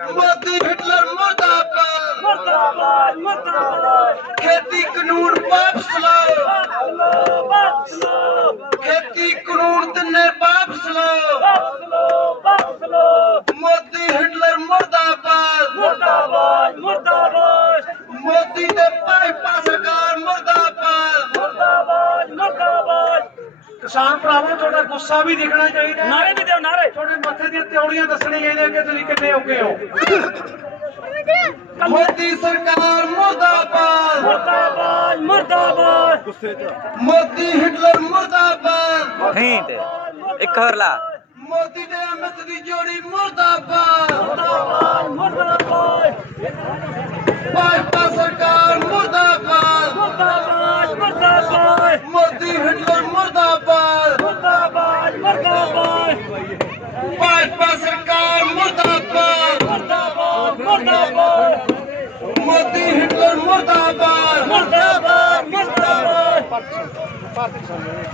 Modi Hitler मुर्दाबाद मुर्दाबाद मुर्दाबाद खेती कानून वापस लाओ वापस लो खेती कानून तिन्ने वापस लाओ वापस लो मोदी हिटलर मुर्दाबाद मुर्दाबाद मुर्दाबाद मोदी दे भाजपा सरकार मुर्दाबाद मुर्दाबाद मुर्दाबाद किसान भरावों थोड़ा गुस्सा भी दिखना चाहिए नारे भी दो नारे थोड़े मथे दी त्योड़ियां दसनी चाहिए कि तुसीं किन्ने औखे हो मोदी सरकार मुर्दाबाद मुर्दाबाद मुर्दाबाद मोदी हिटलर मुर्दाबाद नहीं ते एक खबर ला मोदी दे अमित दी जोड़ी मुर्दाबाद मुर्दाबाद मुर्दाबाद भाजपा सरकार मुर्दाबाद मुर्दाबाद मुर्दाबाद मोदी हिटलर मुर्दाबाद मुर्दाबाद मुर्दाबाद भाजपा सरकार मुर्दाबाद मुर्दाबाद मुर्दाबाद मोदी हिटलर मुर्दाबाद मुर्दाबाद मुर्दाबाद